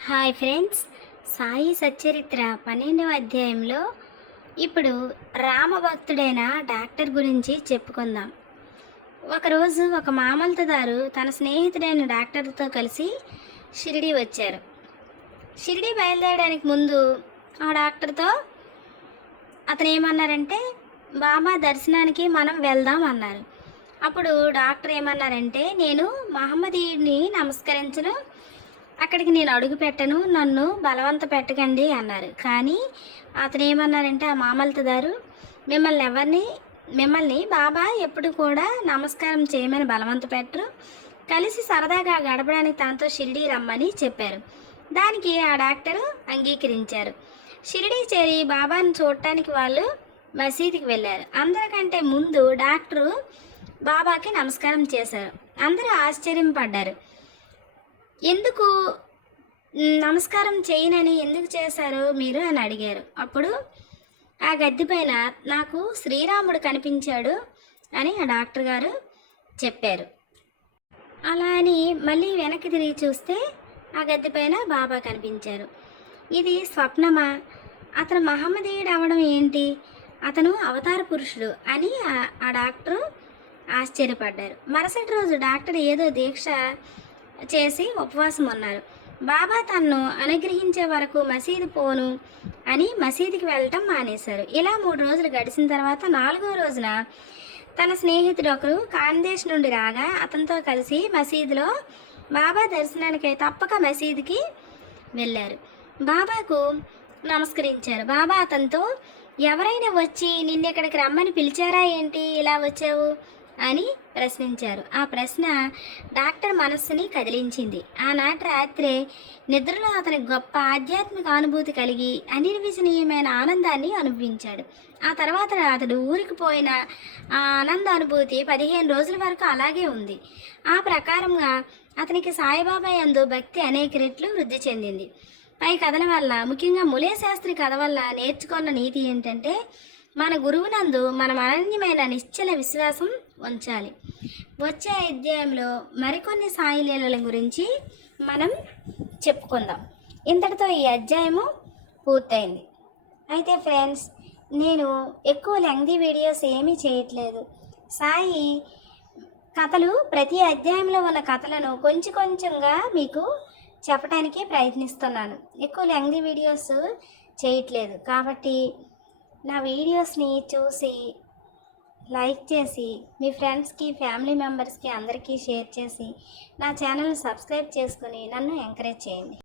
Hi friends. Sai Satcharitra పన్నెండవ అధ్యాయంలో ఇప్పుడు రామభక్తుడైన డాక్టర్ గురించి చెప్పుకుందాం. ఒకరోజు ఒక మామలతదారు తన స్నేహితుడైన డాక్టర్తో కలిసి షిరిడి వచ్చారు. షిరిడి బయలుదేరడానికి ముందు ఆ డాక్టర్తో అతను ఏమన్నారంటే బాబా దర్శనానికి మనం వెళ్దాం అన్నారు. అప్పుడు డాక్టర్ ఏమన్నారంటే నేను మహమ్మదీయుడిని నమస్కరించను. అక్కడికి నేను అడుగు పెట్టను నన్ను బలవంత పెట్టకండి అన్నారు. కానీ అతను ఏమన్నారంటే ఆ మామలతదారు మిమ్మల్ని ఎవరిని మిమ్మల్ని బాబా ఎప్పుడు కూడా నమస్కారం చేయమని బలవంత పెట్టరు. కలిసి సరదాగా గడపడానికి తనతో షిరిడీ రమ్మని చెప్పారు. దానికి ఆ డాక్టరు అంగీకరించారు. షిరిడీ చేరి బాబాను చూడటానికి వాళ్ళు మసీదుకి వెళ్ళారు. అందరికంటే ముందు డాక్టరు బాబాకి నమస్కారం చేశారు. అందరూ ఆశ్చర్యపడ్డారు. ఎందుకు నమస్కారం చేయనని ఎందుకు చేశారు మీరు అని అడిగారు. అప్పుడు ఆ గద్దె పైన నాకు శ్రీరాముడు కనిపించాడు అని ఆ డాక్టర్ గారు చెప్పారు. అలా అని మళ్ళీ వెనక్కి తిరిగి చూస్తే ఆ గద్దె పైన బాబా కనిపించారు. ఇది స్వప్నమా? అతను మహమ్మదీయుడు అవడం ఏంటి? అతను అవతార పురుషుడు అని ఆ- ఆ డాక్టరు ఆశ్చర్యపడ్డారు. మరుసటి రోజు డాక్టర్ ఏదో దీక్ష చేసి ఉపవాసం ఉన్నారు బాబా తన్ను అనుగ్రహించే వరకు మసీదు పోను అని మసీదుకి వెళ్ళటం మానేశారు. ఇలా మూడు రోజులు గడిచిన తర్వాత నాలుగో రోజున తన స్నేహితుడు ఒకరు కాందేశ్ నుండి రాగా అతనితో కలిసి మసీదులో బాబా దర్శనానికి తప్పక మసీదుకి వెళ్ళారు. బాబాకు నమస్కరించారు. బాబా అతనితో ఎవరైనా వచ్చి నిన్ను ఇక్కడికి రమ్మని పిలిచారా ఏంటి? ఇలా వచ్చావు? అని ప్రశ్నించారు. ఆ ప్రశ్న డాక్టర్ మనస్సుని కదిలించింది. ఆనాటి రాత్రే నిద్రలో అతని గొప్ప ఆధ్యాత్మిక అనుభూతి కలిగి అనిర్వచనీయమైన ఆనందాన్ని అనుభవించాడు. ఆ తర్వాత అతడు ఊరికి పోయిన ఆ ఆనంద అనుభూతి పదిహేను రోజుల వరకు అలాగే ఉంది. ఆ ప్రకారంగా అతనికి సాయిబాబా యందు భక్తి అనేక రెట్లు వృద్ధి చెందింది. పై కథల వల్ల ముఖ్యంగా ములే శాస్త్రి కథ వల్ల నేర్చుకున్న నీతి ఏంటంటే మన గురువునందు మనం అనన్యమైన నిశ్చల విశ్వాసం ఉంచాలి వచ్చే అధ్యాయంలో మరికొన్ని సాయి లీలల గురించి మనం చెప్పుకుందాం. ఇంతటితో ఈ అధ్యాయము పూర్తయింది. అయితే ఫ్రెండ్స్ నేను ఎక్కువ లెంగ్దీ వీడియోస్ ఏమీ చేయట్లేదు. సాయి కథలు ప్రతి అధ్యాయంలో ఉన్న కథలను కొంచెం కొంచెంగా మీకు చెప్పడానికి ప్రయత్నిస్తున్నాను. ఎక్కువ లెంగ్దీ వీడియోస్ చేయట్లేదు. కాబట్టి నా వీడియోస్ని చూసి లైక్ చేసి మీ ఫ్రెండ్స్కి ఫ్యామిలీ మెంబర్స్కి అందరికీ షేర్ చేసి నా ఛానల్ సబ్స్క్రైబ్ చేసుకుని నన్ను ఎంకరేజ్ చేయండి.